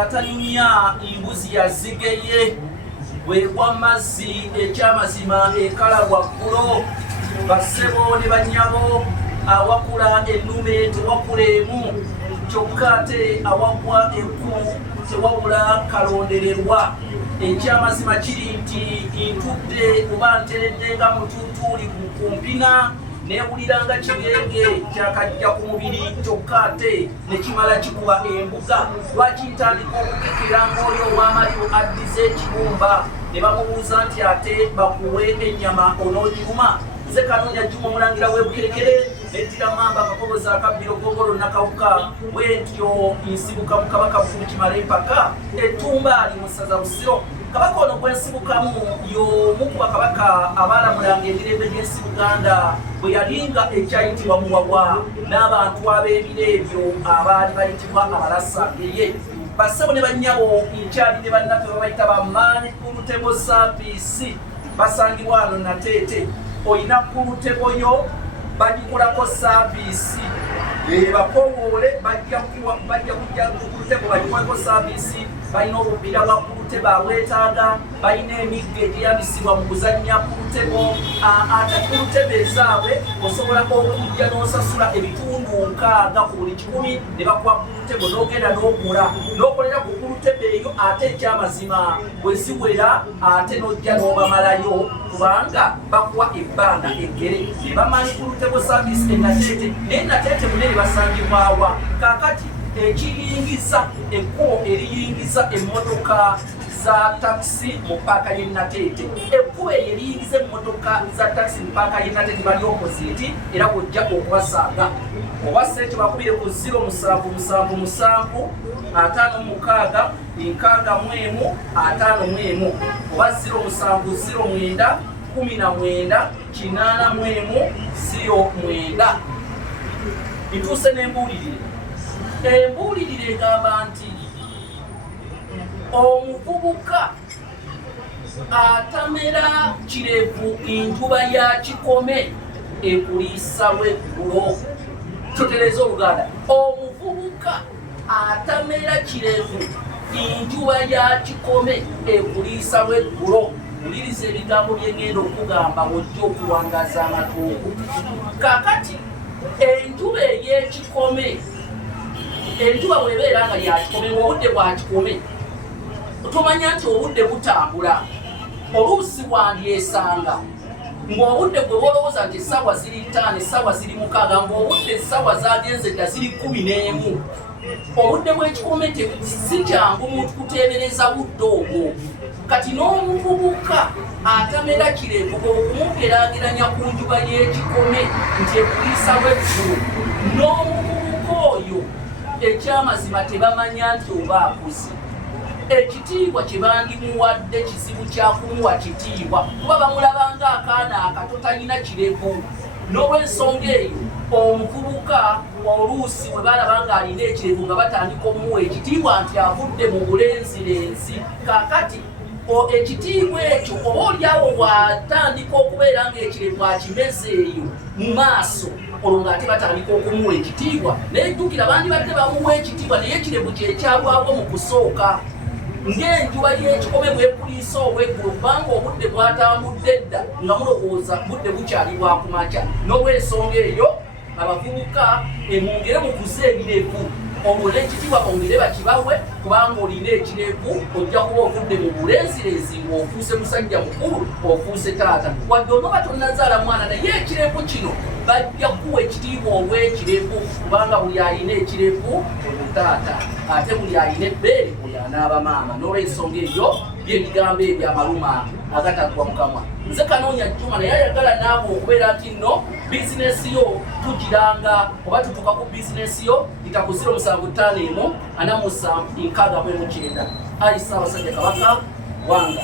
atanyumya imbuzi yazigeye bwegwa mazzi ekyamazima ekala waggulu bassebo ne bannyabo awakula ennume tewakula emu kyokka ate awagwa enku tewabula kalondererwa ekyamazima kiri nti ntudde oba nteredde nga mututuuli ku mpina newulira nga kigenge kyakajja ku mubiri kyokka ate ne kimala kikuba embuga lwaki ntandika okukekera ng'oli ow'amaliro addiza ekibumba ne bamubuuza nti ate bakuwe ennyama onoogiruma nze Kanoonya Juma omulangira w'Ebukerekere neddira mamba akakobozi akabbiro gogolo nakawuka bwentyo nsibuka mu kabaka bukulu kimala empaka ettumba ali mu ssaza Busiro kabaka ono gwensibukamu y'omu ku bakabaka abaalamulanga emirembe gy'ensi Buganda bwe yalinga ekyayitibwa Muwawa n'abantu ab'ebiro ebyo abaali bayitibwa abalasangeye bassebo ne bannyabo nkyali ne bannaffe babayita bamaanyi Kulutebo Saapisi basangibwa ano Nateete oyina Kulutebo yo bagikolako saavisi bakowoole bajja kujja Kulutebo bagikolako saavisi balina obupiira bwa Kulutebo abwetaaga balina emigga egyeyambisibwa mu kuzannya Kulutebo ate Kulutebo ezaabwe osobola okujja n'osasula ebitundu 60 ku buli 10 ne bakuwa Kulutebo n'ogenda n'ogula n'okolera ku Kulutebo eyo ate ekyamazima bwe ziwera ate n'ojja n'obamalayo kubanga bakuwa ebbanga eggere ne bamanyi Kulutebo Saavisi e Nateete naye Nateete munene basangibwawa kaakati ekiyingiza ekkubo eriyingiza emmotoka za taxi mu paaka y'e Nateete ekkubo eyo eriyingiza emmotoka za taxi mu paaka y'e Nateete bali opposite era bw'ojja okubasanga oba ssente bakubire ku 0777 56 61 51 oba 0709 19 81 09 ntuuse n'embuulirire embuulirire egamba nti omuvubuka atamera kirevu enjuba ya kikome ekuliisa lw'eggulo tutereeza Oluganda omuvubuka atamera kirevu enjuba ya kikome ekuliisa lw'eggulo wuliriza ebigambo bye ngenda okugamba wojja okuwangaza amatuuku kaakati enjuba ey'ekikome enjuba bw'ebeera nga yakikome ng'obudde bwa kikome tomanya nti obudde butambula oluusi wandyesanga ng'obudde gwe bolowooza nti essaawa ziri 5 essaawa ziri 6 ng'obudde essaawa zagenze dda ziri 11 obudde bw'ekikome si kyangu muntu kuteebereza budde obwo kati n'omuvubuka atamera kirevu okumugeraageranya ku njuba y'ekikome nti ekuliisa lw'eggulu n'omuvubuka oyo ekyamazima tebamanya nti oba akuze ekitiibwa kye bandimuwadde kizibu kya kumuwa kitiibwa kuba bamulabanga akaana akato talina kirevu n'olw'ensonga eyo omuvubuka oluusi bwe balaba nga alina ekirevu nga batandika omuwa ekitiibwa nti avudde mu bulenzirenzi kaakati ekitiibwa ekyo oba oliawo bw'atandika okubeera ng'ekirevu akimeze eyo mu maaso olwo ng'ate batandika okumuwa ekitiibwa naye jjukira bandibadde bamuwa ekitiibwa naye ekirevu kyekyalwawo mu kusooka ng'enjuba y'ekikome bwekuliisa olw'eggulu kubanga obudde bwatambudde dda nga mulowooza budde bukyali bwa kumakya n'olw'ensonga eyo abavubuka emwongere mukuze ebirevu olwo n'ekitiibwa bongere bakibawe kubanga olina ekirevu ojja kuba ovudde mu bulenzirezi ng'ofuuse musajja mukulu ofuuse taata wadde onoba tonnazaala mwana naye ekirevu kino bajja kuwa ekitiibwa olw'ekirevu kubanga buli alina ekirevu oyo taata ate buli alina ebbeere oyo anaaba maama n'olw'ensonga eyo by'ebigambo ebyo amaluma agataggwa mu kamwa nze Kanoonya Juma naye ayagala naawe okubeera nti nno bizinesi yo tugiranga oba tutuuka ku bizinesi yo ita ku 0751 47 69 ali Ssaabasajja Kabaka wanga